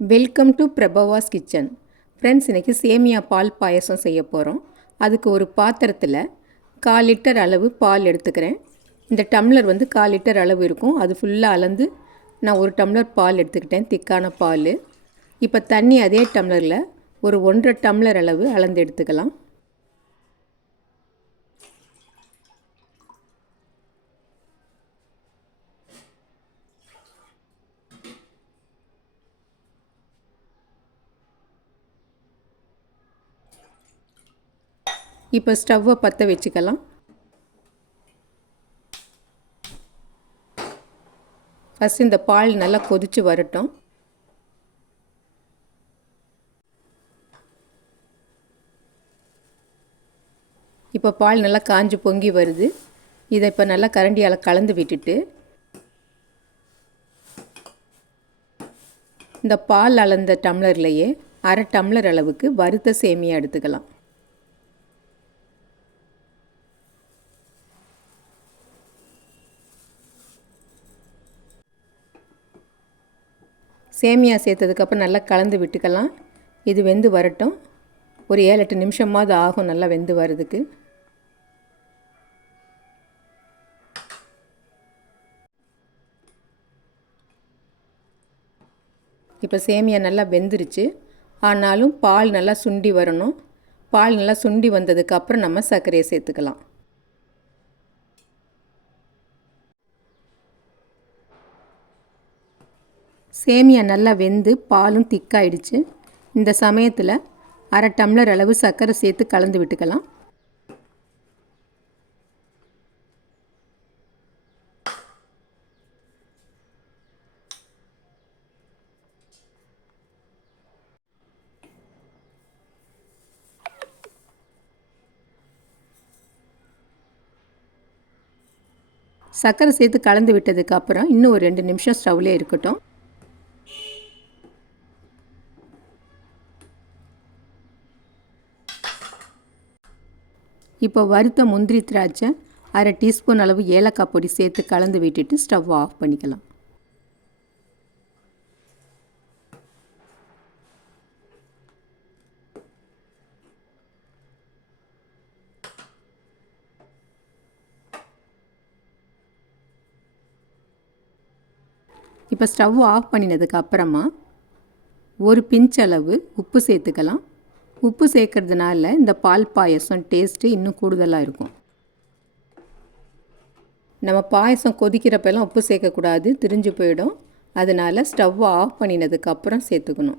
Welcome to Prabhava's kitchen friends இன்றைக்கி சேமியா பால் பாயசம் செய்ய போகிறோம் அதுக்கு ஒரு பாத்திரத்தில் கால் லிட்டர் அளவு பால் எடுத்துக்கிறேன். இந்த டம்ளர் வந்து கால் லிட்டர் அளவு இருக்கும். அது ஃபுல்லாக அளந்து நான் ஒரு டம்ளர் பால் எடுத்துக்கிட்டேன் திக்கான பால். இப்போ தண்ணி அதே டம்ளரில் ஒரு ஒன்றரை டம்ளர் அளவு அளந்து எடுத்துக்கலாம். இப்போ ஸ்டவ்வை பற்ற வச்சுக்கலாம். ஃபஸ்ட் இந்த பால் நல்லா கொதித்து வரட்டும். இப்போ பால் நல்லா காஞ்சி பொங்கி வருது. இதை இப்போ நல்லா கரண்டியால் கலந்து விட்டுட்டு இந்த பால் அளந்த டம்ளர்லையே அரை டம்ளர் அளவுக்கு வறுத்த சேமியா எடுத்துக்கலாம். சேமியா சேர்த்ததுக்கப்புறம் நல்லா கலந்து விட்டுக்கலாம். இது வெந்து வரட்டும். ஒரு ஏழு எட்டு நிமிஷமாவது ஆகும் நல்லா வெந்து வர்றதுக்கு. இப்போ சேமியா நல்லா வெந்துருச்சு. ஆனாலும் பால் நல்லா சுண்டி வரணும். பால் நல்லா சுண்டி வந்ததுக்கப்புறம் நம்ம சர்க்கரையை சேர்த்துக்கலாம். சேமியா நல்லா வெந்து பாலும் திக்காயிடுச்சு. இந்த சமயத்தில் அரை டம்ளர் அளவு சர்க்கரை சேர்த்து கலந்து விட்டுக்கலாம். சர்க்கரை சேர்த்து கலந்து விட்டதுக்கு அப்புறம் இன்னும் ஒரு ரெண்டு நிமிஷம் ஸ்டவ்லேயே இருக்கட்டும். இப்போ வறுத்த முந்திரி திராட்சை அரை டீஸ்பூன் அளவு ஏலக்காய் பொடி சேர்த்து கலந்து விட்டுட்டு ஸ்டவ் ஆஃப் பண்ணிக்கலாம். இப்போ ஸ்டவ் ஆஃப் பண்ணினதுக்கு அப்புறமா ஒரு பிஞ்ச் அளவு உப்பு சேர்த்துக்கலாம். உப்பு சேர்க்கறதுனால இந்த பால் பாயசம் டேஸ்ட்டு இன்னும் கூடுதலாக இருக்கும். நம்ம பாயசம் கொதிக்கிறப்பெல்லாம் உப்பு சேர்க்கக்கூடாது திரிஞ்சு போயிடும். அதனால் ஸ்டவ் ஆஃப் பண்ணினதுக்கப்புறம் சேர்த்துக்கணும்.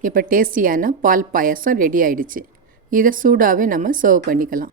இப்போ டேஸ்டியான பால் பாயசம் ரெடி ஆயிடுச்சு. இதை சூடாகவே நம்ம சர்வ் பண்ணிக்கலாம்.